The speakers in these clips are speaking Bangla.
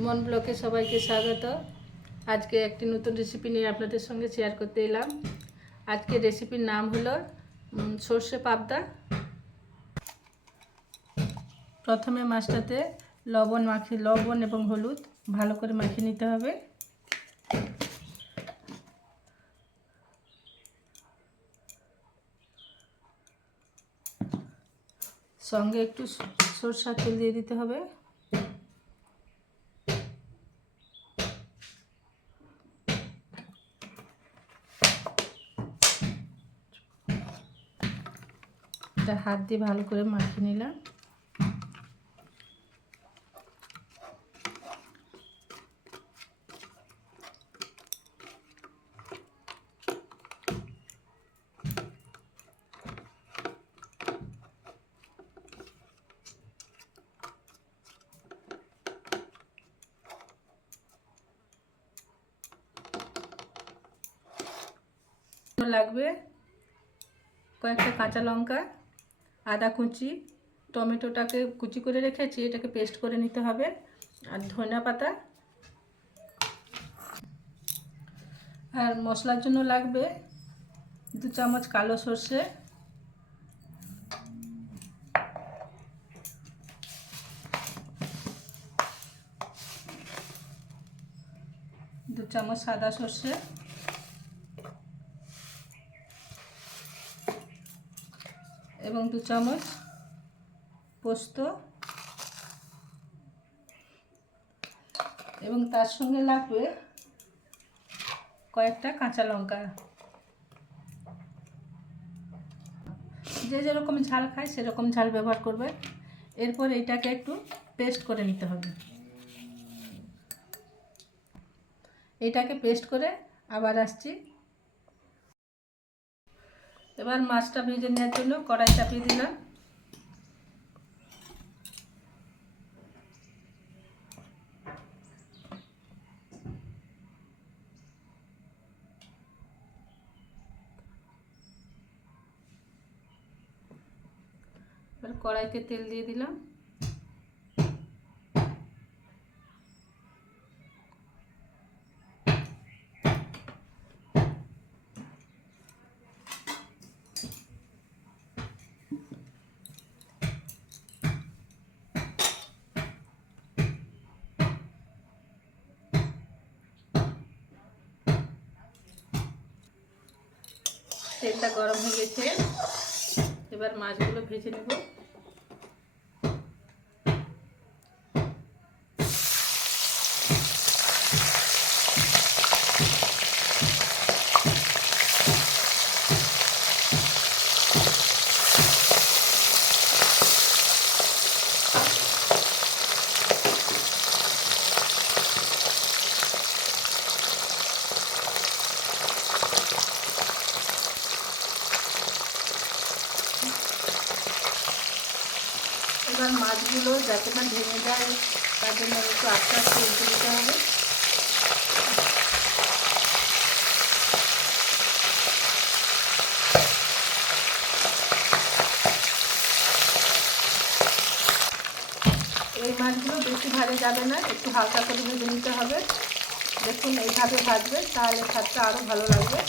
মন ব্লকে সবাইকে স্বাগত। আজকে একটি নতুন রেসিপি নিয়ে আপনাদের সঙ্গে শেয়ার করতে এলাম। আজকে রেসিপির নাম হলো সর্ষে পাবদা। প্রথমে মাছটাতে লবণ এবং হলুদ ভালো করে মাখিয়ে নিতে হবে। সঙ্গে একটু সরষের তেল দিয়ে দিতে হবে। এটা হাত দিয়ে ভালো করে মাখিয়ে নিলাম। লাগবে কয়েকটা কাঁচা লঙ্কা, আদা কুচি, টমেটোটাকে কুচি করে রেখেছি, এটাকে পেস্ট করে নিতে হবে, আর ধনিয়া পাতা। আর মশলার জন্য লাগবে 2 চামচ কালো সর্ষে, 2 চামচ সাদা সর্ষে, এবং 2 চামচ পোস্ত, এবং তার সঙ্গে লাগবে কয়েকটা কাঁচা লঙ্কা। যে যেরকম ঝাল খায় সেরকম ঝাল ব্যবহার করবে। এরপর এটাকে একটু পেস্ট করে নিতে হবে। এটাকে পেস্ট করে আবার আসছি। এবার মাছটা ভেজে নেওয়ার জন্য কড়াই চাপিয়ে দিলাম। এবার কড়াইতে তেল দিয়ে দিলাম। তেলটা গরম হয়ে গেছে, এবার মাছগুলো ভেজে নেব। এবার মাছগুলো যাতে না ভেঙে যায় তার জন্য একটু আস্তে আস্তে উল্টে দিতে হবে। এই মাছগুলো বেশি ভাজা যাবে না, একটু হালকা করে ভেজে নিতে হবে। দেখুন এইভাবে ভাজবে, তাহলে স্বাদটা আরও ভালো লাগবে।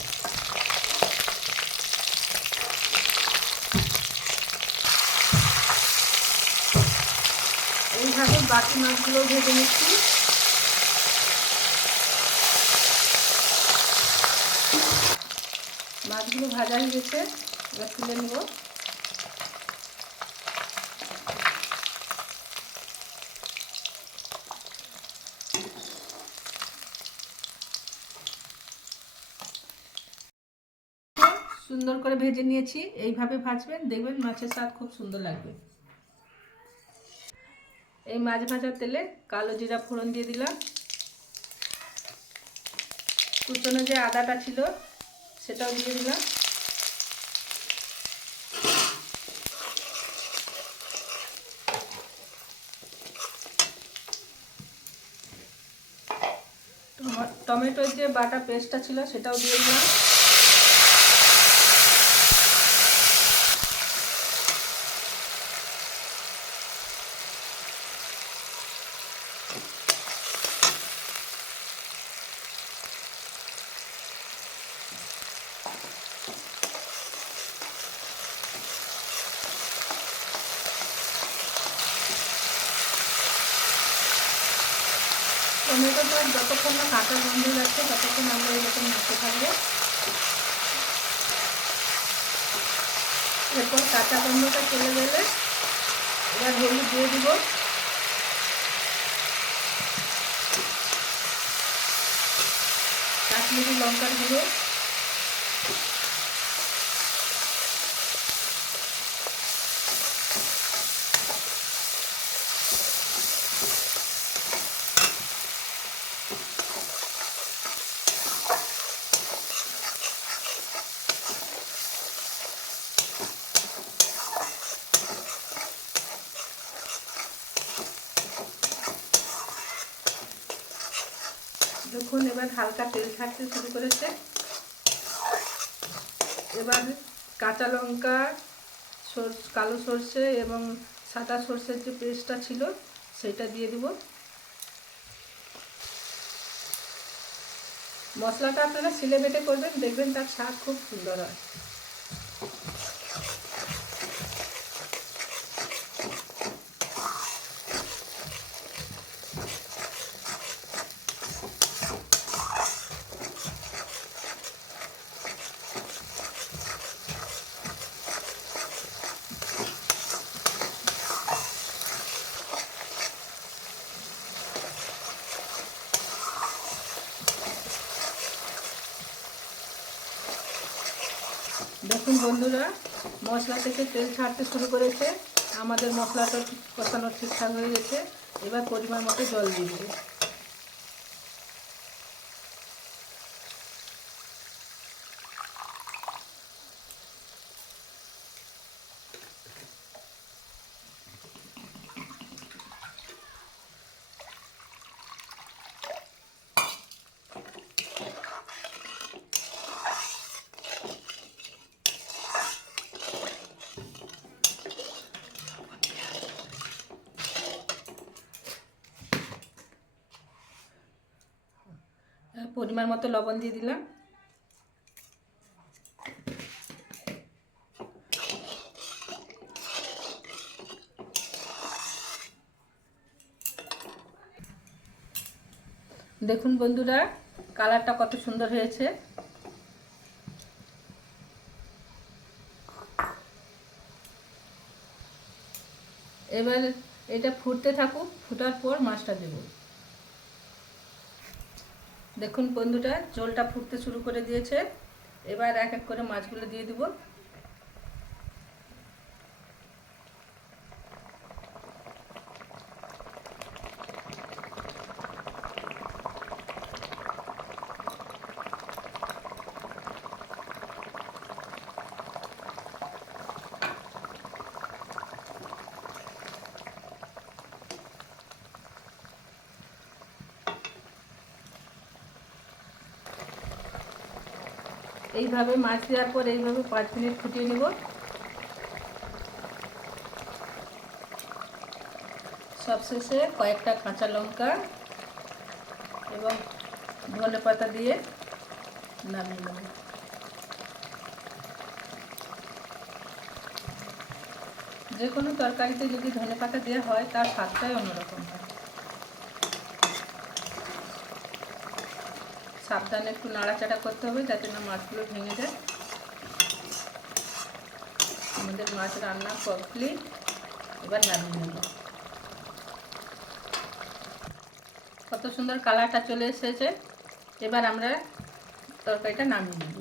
এইভাবে বাকি মাছগুলো ভেজে নিচ্ছি। মাছগুলো ভাজা হয়ে গেছে, এবার তুলে নেব। সুন্দর করে ভেজে নিয়েছি। এইভাবে ভাজবেন, দেখবেন মাছের স্বাদ খুব সুন্দর লাগবে। এই মাছ ভাজার তেলে কালো জিরা ফোড়ন দিয়ে দিলাম। কুচনো যে আদাটা ছিল সেটাও দিয়ে দিলাম। টমেটোর যে বাটা পেস্টটা ছিল সেটাও দিয়ে দিলাম। টমেটোটা যতক্ষণ না কাঁচা গন্ধ যাচ্ছে ততক্ষণ আমরা এরকম নাড়তে থাকবো। এরপর কাঁচা গন্ধটা চলে গেলে এবার হলুদ দিয়ে দিব, কাশ্মীরি লঙ্কার গুঁড়ো, দেখুন এবার হালকা তেল ছাড়তে শুরু করেছে। এবার কাঁচা লঙ্কা, কালো সর্ষে এবং সাদা সর্ষের যে পেস্টটা ছিল সেটা দিয়ে দিব। মশলাটা আপনারা শিলে বেটে করবেন, দেখবেন তার স্বাদ খুব সুন্দর হয়। দেখুন বন্ধুরা, মশলা থেকে তেল ছাড়তে শুরু করেছে, আমাদের মশলাটা কষানো ঠিকঠাক হয়ে গেছে। এবার পরিমাণ মতো জল দিয়ে দেবো। পরিমাণ মতো লবণ দিয়ে দিলাম। দেখুন বন্ধুরা, কালারটা কত সুন্দর হয়েছে। এবার এটা ফুটতে থাকুক, ফুটার পর মাছটা দেব। দেখুন বন্ধুরা, ঝোলটা ফুটতে শুরু করে দিয়েছে। এবার এক এক করে মাছগুলো দিয়ে দিব। এইভাবে মাছ দেওয়ার পর এইভাবে 5 মিনিট ফুটিয়ে নেব। সবশেষে কয়েকটা কাঁচা লঙ্কা এবং ধনেপাতা দিয়ে নামিয়ে নেব। যে কোনো তরকারিতে যদি ধনেপাতা দেওয়া হয় তার স্বাদটাই অন্যরকম হয়। সাবধানে একটু নাড়াচাড়া করতে হবে যাতে না মাছগুলো ভেঙে যায়। আমাদের মাছ রান্না কমপ্লিট, এবার নামিয়ে নেব। কত সুন্দর কালারটা চলে এসেছে। এবার আমরা তরকারিটা নামিয়ে নেব।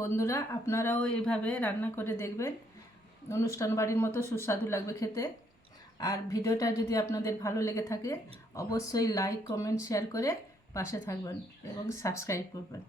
বন্ধুরা, আপনারাও এইভাবে রান্না করে দেখবেন, অনুষ্ঠান বাড়ির মতো সুস্বাদু লাগবে খেতে। আর ভিডিওটা যদি আপনাদের ভালো লেগে থাকে অবশ্যই লাইক, কমেন্ট, শেয়ার করে পাশে থাকবেন এবং সাবস্ক্রাইব করবেন।